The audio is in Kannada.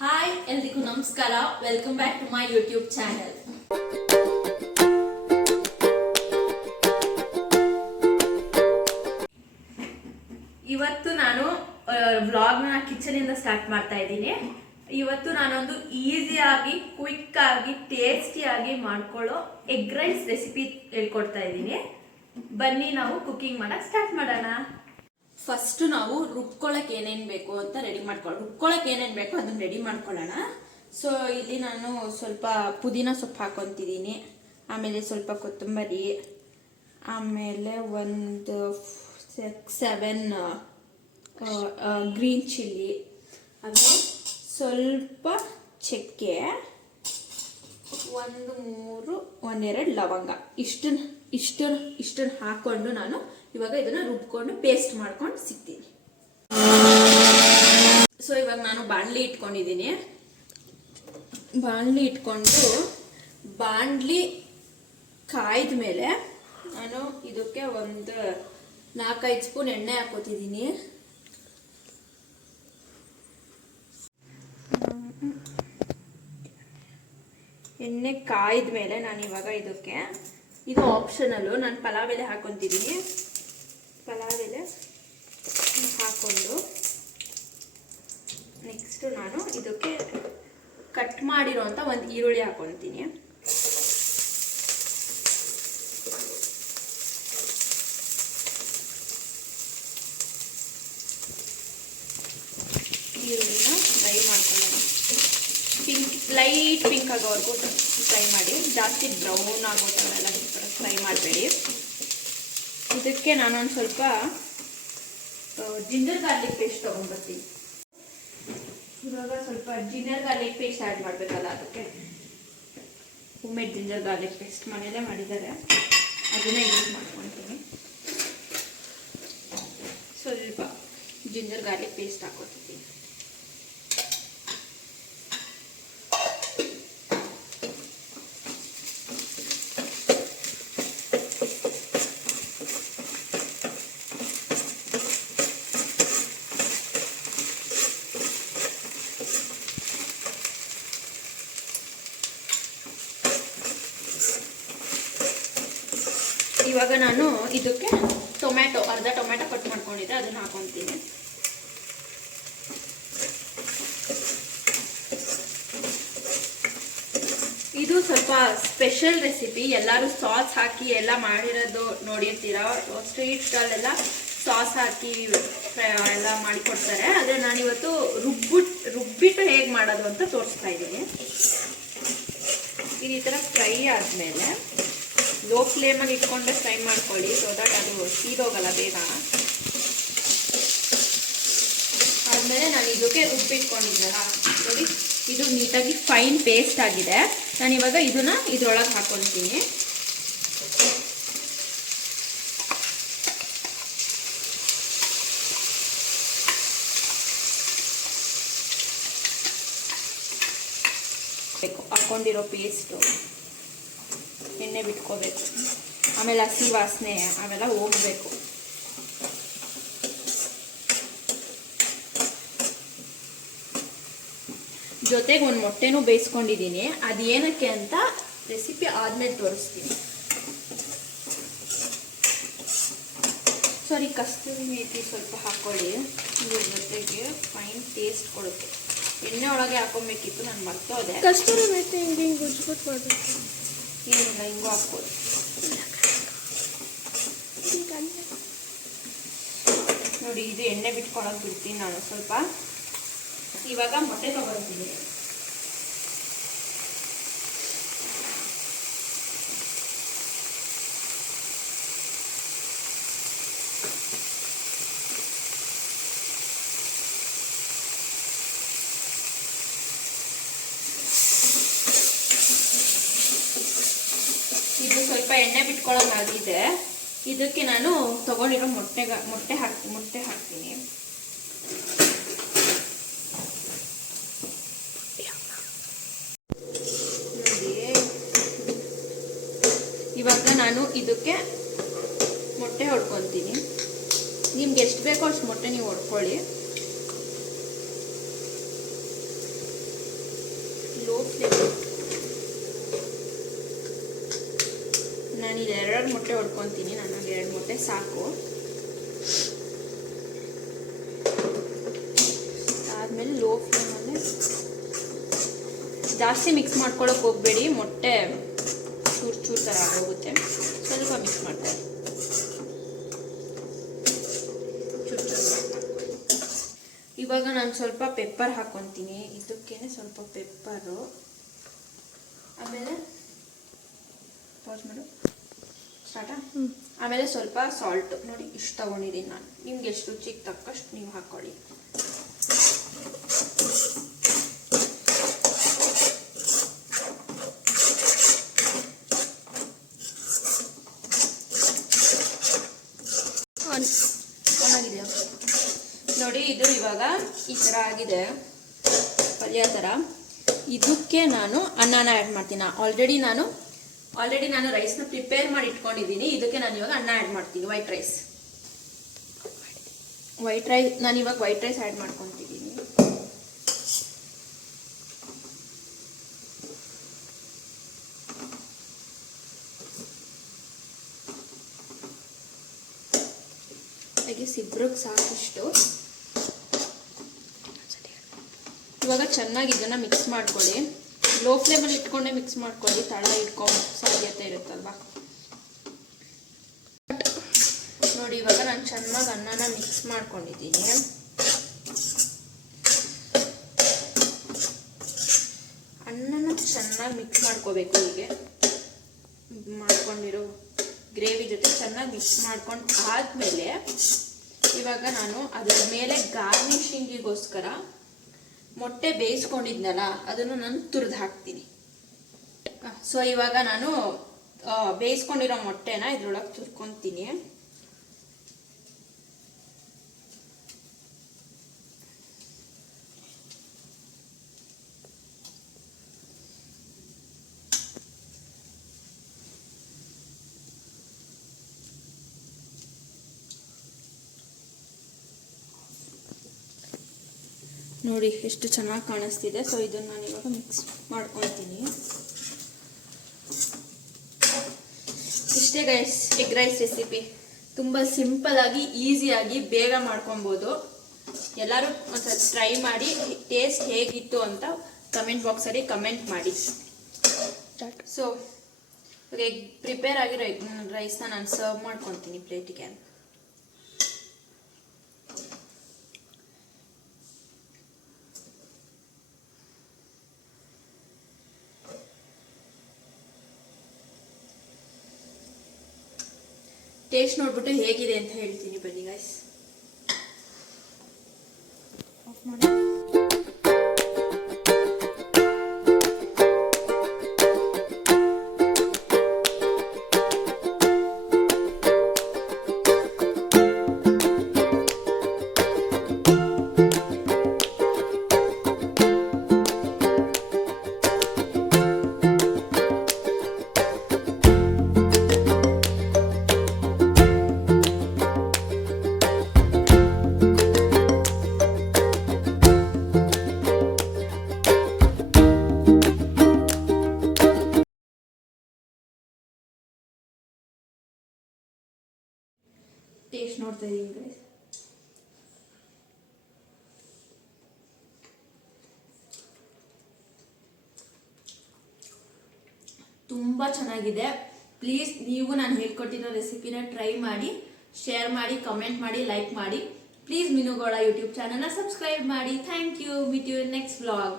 ಹಾಯ್ ಎಲ್ರಿಗೂ ನಮಸ್ಕಾರ. Welcome back to my YouTube channel. ಇವತ್ತು ನಾನು ವ್ಲಾಗ್ನ ಕಿಚನ್ ಇಂದ ಸ್ಟಾರ್ಟ್ ಮಾಡ್ತಾ ಇದ್ದೀನಿ. ಇವತ್ತು ನಾನೊಂದು ಈಸಿಯಾಗಿ ಕ್ವಿಕ್ ಆಗಿ ಟೇಸ್ಟಿಯಾಗಿ ಮಾಡ್ಕೊಳ್ಳೋ ಎಗ್ ರೈಸ್ ರೆಸಿಪಿ ಹೇಳ್ಕೊಡ್ತಾ ಇದ್ದೀನಿ. ಬನ್ನಿ ನಾವು ಕುಕಿಂಗ್ ಮಾಡಕ್ ಸ್ಟಾರ್ಟ್ ಮಾಡೋಣ. ಫಸ್ಟ್ ನಾವು ರುಬ್ಕೊಳ್ಳೋಕೆ ಏನೇನು ಬೇಕು ಅಂತ ರುಬ್ಕೊಳ್ಳೋಕೆ ಏನೇನು ಬೇಕೋ ಅದನ್ನ ರೆಡಿ ಮಾಡ್ಕೊಳ್ಳೋಣ. ಸೊ ಇಲ್ಲಿ ನಾನು ಸ್ವಲ್ಪ ಪುದೀನ ಸೊಪ್ಪು ಹಾಕೊತಿದ್ದೀನಿ, ಆಮೇಲೆ ಸ್ವಲ್ಪ ಕೊತ್ತಂಬರಿ, ಆಮೇಲೆ ಒಂದು 7 ಗ್ರೀನ್ ಚಿಲ್ಲಿ, ಆಮೇಲೆ ಸ್ವಲ್ಪ ಚಕ್ಕೆ, 1-2 ಲವಂಗ, ಇಷ್ಟನ್ನು ಹಾಕೊಂಡು ನಾನು ಇವಾಗ ಇದನ್ನ ರುಬ್ಕೊಂಡು ಪೇಸ್ಟ್ ಮಾಡ್ಕೊಂಡು ಸಿಗ್ತೀನಿ. ಸೊ ಇವಾಗ ನಾನು ಬಾಣಲಿ ಇಟ್ಕೊಂಡಿದ್ದೀನಿ. ಬಾಣಲಿ ಕಾಯ್ದ ಮೇಲೆ ನಾನು ಇದಕ್ಕೆ ಒಂದು 4-5 ಸ್ಪೂನ್ ಎಣ್ಣೆ ಹಾಕೋತಿದ್ದೀನಿ. ಎಣ್ಣೆ ಕಾಯ್ದ ಮೇಲೆ ನಾನು ಇವಾಗ ಇದು ಆಪ್ಷನಲ್ಲು, ನಾನು ಪಲಾವ್ ಎಲೆ ಹಾಕೊತಿದ್ದೀನಿ. ಪಲಾವ್ ಎಲೆ ಹಾಕೊಂಡು ನೆಕ್ಸ್ಟ್ ನಾನು ಇದಕ್ಕೆ ಕಟ್ ಮಾಡಿರೋಂಥ ಒಂದು ಈರುಳ್ಳಿ ಹಾಕೊತೀನಿ. ಈರುಳ್ಳಿನ ಫ್ರೈ ಮಾಡ್ಕೊಳ್ಳೋಣ. ಲೈಟ್ ಪಿಂಕ್ ಆಗೋವರೆಗೂ ಫ್ರೈ ಮಾಡಿ, ಜಾಸ್ತಿ ಬ್ರೌನ್ ಆಗೋ ಥರ ಎಲ್ಲ ಫ್ರೈ ಮಾಡಬೇಡಿ. ಇದಕ್ಕೆ ನಾನೊಂದು ಸ್ವಲ್ಪ ಜಿಂಜರ್ ಗಾರ್ಲಿಕ್ ಪೇಸ್ಟ್ ತೊಗೊಂಡ್ಬರ್ತೀನಿ. ಇವಾಗ ಸ್ವಲ್ಪ ಜಿಂಜರ್ ಗಾರ್ಲಿಕ್ ಪೇಸ್ಟ್ ಆ್ಯಡ್ ಮಾಡಬೇಕಲ್ಲ, ಅದಕ್ಕೆ ಹೋಮ್ಮೇಡ್ ಜಿಂಜರ್ ಗಾರ್ಲಿಕ್ ಪೇಸ್ಟ್ ಮನೆಯಲ್ಲೇ ಮಾಡಿದ್ದಾರೆ, ಅದನ್ನೇ ಯೂಸ್ ಮಾಡ್ಕೊತೀನಿ. ಸ್ವಲ್ಪ ಜಿಂಜರ್ ಗಾರ್ಲಿಕ್ ಪೇಸ್ಟ್ ಹಾಕೋತೀನಿ. ಇವಾಗ ನಾನು ಇದಕ್ಕೆ ಅರ್ಧ ಟೊಮ್ಯಾಟೊ ಕಟ್ ಮಾಡ್ಕೊಂಡಿದ್ದೆ, ಅದನ್ನ ಹಾಕೊತೀನಿ. ಇದು ಸ್ವಲ್ಪ ಸ್ಪೆಷಲ್ ರೆಸಿಪಿ. ಎಲ್ಲರೂ ಸಾಸ್ ಹಾಕಿ ಎಲ್ಲ ಮಾಡಿರೋದು ನೋಡಿರ್ತೀರ, ಸ್ಟ್ರೀಟ್ಗಳಲ್ಲೆಲ್ಲ ಸಾಸ್ ಹಾಕಿ ಎಲ್ಲ ಮಾಡಿಕೊಡ್ತಾರೆ. ಆದರೆ ನಾನಿವತ್ತು ರುಬ್ಬಿಟ್ಟು ಹೇಗೆ ಮಾಡೋದು ಅಂತ ತೋರಿಸ್ತಾ ಇದ್ದೀನಿ. ಈ ಥರ ಫ್ರೈ ಆದಮೇಲೆ ಲೋ ಫ್ಲೇಮಲ್ಲಿ ಇಟ್ಕೊಂಡೆ ಫ್ರೈ ಮಾಡ್ಕೊಳ್ಳಿ, ಸೊ ದಟ್ ಅದು ಸೀದೋಗಲ್ಲ ಬೇಗ. ಆದಮೇಲೆ ನಾನು ಇದಕ್ಕೆ ರುಬ್ಬಿಟ್ಕೊಂಡಿದ್ದೆನಲ್ಲ ನೋಡಿ, ಇದು ನೀಟಾಗಿ ಫೈನ್ ಪೇಸ್ಟ್ ಆಗಿದೆ. ನಾನಿವಾಗ ಇದನ್ನ ಇದ್ರೊಳಗೆ ಹಾಕೊಳ್ತೀನಿ. ಹಾಕೊಂಡಿರೋ ಪೇಸ್ಟು ಎಣ್ಣೆ ಬಿಟ್ಕೋಬೇಕು, ಆಮೇಲೆ ಹಸಿ ವಾಸನೆ ಅವೆಲ್ಲ ಹೋಗಬೇಕು. ಜೊತೆಗೆ ಒಂದು ಮೊಟ್ಟೆನೂ ಬೇಯಿಸ್ಕೊಂಡಿದ್ದೀನಿ. ಅದೇನಕ್ಕೆ ಅಂತ ರೆಸಿಪಿ ಆದ್ಮೇಲೆ ತೋರಿಸ್ತೀನಿ. ಸಾರಿ, ಕಸ್ತೂರಿ ಮೇಥಿ ಸ್ವಲ್ಪ ಹಾಕೊಳ್ಳಿ, ಇದ್ರ ಜೊತೆಗೆ ಫೈನ್ ಟೇಸ್ಟ್ ಕೊಡುತ್ತೆ. ಎಣ್ಣೆ ಒಳಗೆ ಹಾಕೊಬೇಕಿತ್ತು, ನಾನು ಮರ್ತೋದೆ. ಕಸ್ತೂರಿ ಮೇಥಿ ಹಿಂಗೆ ಗುಜ್ಬಿಟ್ಟು ಮಾಡಬೇಕು, ಏನಿಲ್ಲ ಹಿಂಗೂ ಹಾಕ್ಬೋದು. ನೋಡಿ, ಇದು ಎಣ್ಣೆ ಬಿಟ್ಕೊಳಕ್ ಬಿಡ್ತೀನಿ ನಾನು ಸ್ವಲ್ಪ. ಇವಾಗ ಮೊಟ್ಟೆ ತಗೊಳ್ತೀನಿ. ಇದು ಸ್ವಲ್ಪ ಎಣ್ಣೆ ಬಿಟ್ಕೊಳ್ಳೋದಾಗಿದೆ. ಇದಕ್ಕೆ ನಾನು ತಗೊಂಡಿರೋ ಮೊಟ್ಟೆ ಹಾಕ್ತೀನಿ. ಇವಾಗ ನಾನು ಇದಕ್ಕೆ ಮೊಟ್ಟೆ ಹೊಡ್ಕೊತೀನಿ. ನಿಮ್ಗೆ ಎಷ್ಟು ಬೇಕೋ ಅಷ್ಟು ಮೊಟ್ಟೆ ನೀವು ಹೊಡ್ಕೊಳ್ಳಿ. ನಾನು ಇಲ್ಲಿ 2 ಮೊಟ್ಟೆ ಹೊಡ್ಕೊತೀನಿ. ನಾನೊಂದು 2 ಮೊಟ್ಟೆ ಸಾಕು. ಆದಮೇಲೆ ಲೋ ಫ್ಲೇಮಲ್ಲಿ ಜಾಸ್ತಿ ಮಿಕ್ಸ್ ಮಾಡ್ಕೊಳ್ಳೋಕೆ ಹೋಗಬೇಡಿ, ಮೊಟ್ಟೆ ಚೂರು ಚೂರು ಥರ ಆಗೋಗುತ್ತೆ. ಸ್ವಲ್ಪ ಮಿಕ್ಸ್ ಮಾಡ್ತಾರೆ. ಇವಾಗ ನಾನು ಸ್ವಲ್ಪ ಪೆಪ್ಪರ್ ಹಾಕ್ಕೊತೀನಿ. ಇದಕ್ಕೇನೆ ಸ್ವಲ್ಪ ಪೆಪ್ಪರು, ಆಮೇಲೆ ಪಾಸ್ ಮಾಡು, ಸ್ಟಾರ್ಟಾ. ಆಮೇಲೆ ಸ್ವಲ್ಪ ಸಾಲ್ಟ್ ನೋಡಿ, ಇಷ್ಟು ತಗೊಂಡಿದ್ದೀನಿ ನಾನು. ನಿಮ್ಗೆ ಎಷ್ಟು ರುಚಿಗೆ ತಕ್ಕಷ್ಟು ನೀವು ಹಾಕ್ಕೊಳ್ಳಿ. ಚೆನ್ನಾಗಿದೆಯಾ ನೋಡಿ, ಇದು ಇವಾಗ ಈ ಥರ ಆಗಿದೆ, ಪಲ್ಯ ಥರ. ಇದಕ್ಕೆ ನಾನು ಅನ್ನನ ಆ್ಯಡ್ ಮಾಡ್ತೀನಿ. ಆಲ್ರೆಡಿ ನಾನು ರೈಸ್ನ ಪ್ರಿಪೇರ್ ಮಾಡಿ ಇಟ್ಕೊಂಡಿದ್ದೀನಿ. ಇದಕ್ಕೆ ನಾನು ಇವಾಗ ಅನ್ನ ಆ್ಯಡ್ ಮಾಡ್ತೀನಿ. ವೈಟ್ ರೈಸ್ ನಾನು ಇವಾಗ ವೈಟ್ ರೈಸ್ ಆ್ಯಡ್ ಮಾಡ್ಕೊತಿದ್ದೀನಿ. ಹಾಗೆ ಸಿಬ್ರಿಗೆ ಸಾಕಿಷ್ಟು. ಇವಾಗ ಚೆನ್ನಾಗಿ ಇದನ್ನು ಮಿಕ್ಸ್ ಮಾಡ್ಕೊಳ್ಳಿ. ಲೋ ಫ್ಲೇಮಲ್ಲಿ ಇಟ್ಕೊಂಡೆ ಮಿಕ್ಸ್ ಮಾಡ್ಕೊಳ್ಳಿ, ತಳ ಇಟ್ಕೊಂಡು ಸಾಧ್ಯತೆ ಇರುತ್ತಲ್ವಾ. ನೋಡಿ ಇವಾಗ ನಾನು ಚೆನ್ನಾಗಿ ಅನ್ನನ ಮಿಕ್ಸ್ ಮಾಡ್ಕೊಂಡಿದ್ದೀನಿ. ಅನ್ನನ ಚೆನ್ನಾಗಿ ಮಿಕ್ಸ್ ಮಾಡ್ಕೋಬೇಕು. ಹೀಗೆ ಮಾಡ್ಕೊಂಡಿರೋ ಗ್ರೇವಿ ಜೊತೆ ಚೆನ್ನಾಗಿ ಮಿಕ್ಸ್ ಮಾಡ್ಕೊಂಡು ಆದಮೇಲೆ ಇವಾಗ ನಾನು ಅದರ ಮೇಲೆ ಗಾರ್ನಿಶಿಂಗಿಗೋಸ್ಕರ ಮೊಟ್ಟೆ ಬೇಯಿಸ್ಕೊಂಡಿದ್ನಲ್ಲ ಅದನ್ನು ನಾನು ತುರಿದು ಹಾಕ್ತೀನಿ. ಸೊ ಇವಾಗ ನಾನು ಬೇಯಿಸ್ಕೊಂಡಿರೋ ಮೊಟ್ಟೆನ ಇದ್ರೊಳಗೆ ತುರ್ಕೊತೀನಿ. ನೋಡಿ ಎಷ್ಟು ಚೆನ್ನಾಗಿ ಕಾಣಿಸ್ತಿದೆ. ಸೊ ಇದನ್ನು ನಾನು ಇವಾಗ ಮಿಕ್ಸ್ ಮಾಡ್ಕೊಳ್ತೀನಿ. ಇಷ್ಟೇ ಗೈಸ್, ಎಗ್ ರೈಸ್ ರೆಸಿಪಿ ತುಂಬ ಸಿಂಪಲ್ಲಾಗಿ ಈಸಿಯಾಗಿ ಬೇಗ ಮಾಡ್ಕೊಬೋದು. ಎಲ್ಲರೂ ಒಂದ್ಸಲ ಟ್ರೈ ಮಾಡಿ ಟೇಸ್ಟ್ ಹೇಗಿತ್ತು ಅಂತ ಕಮೆಂಟ್ ಬಾಕ್ಸಲ್ಲಿ ಕಮೆಂಟ್ ಮಾಡಿ. ಸೊ ಎಗ್ ಪ್ರಿಪೇರ್ ಆಗಿರೋ ಎಗ್ ರೈಸ್ನ ನಾನು ಸರ್ವ್ ಮಾಡ್ಕೊತೀನಿ ಪ್ಲೇಟಿಗೆ. ಟೇಸ್ಟ್ ನೋಡ್ಬಿಟ್ಟು ಹೇಗಿದೆ ಅಂತ ಹೇಳ್ತೀನಿ ಬನ್ನಿ ಗೈಸ್. ಆಫ್ ಮಾಡಿ. ಟೇಸ್ಟ್ ನೋಡ್ತಾ ಇದ್ದೀನಿ ಗೈಸ್. ತುಂಬ ಚೆನ್ನಾಗಿದೆ. ಪ್ಲೀಸ್ ನೀವು ನಾನು ಹೇಳ್ಕೊಟ್ಟಿರೋ ರೆಸಿಪಿನ ಟ್ರೈ ಮಾಡಿ, ಶೇರ್ ಮಾಡಿ, ಕಮೆಂಟ್ ಮಾಡಿ, ಲೈಕ್ ಮಾಡಿ. ಪ್ಲೀಸ್ ಮಿನುಗೋಳ ಯೂಟ್ಯೂಬ್ ಚಾನಲ್ನ ಸಬ್ಸ್ಕ್ರೈಬ್ ಮಾಡಿ. Thank you. Meet you in next vlog.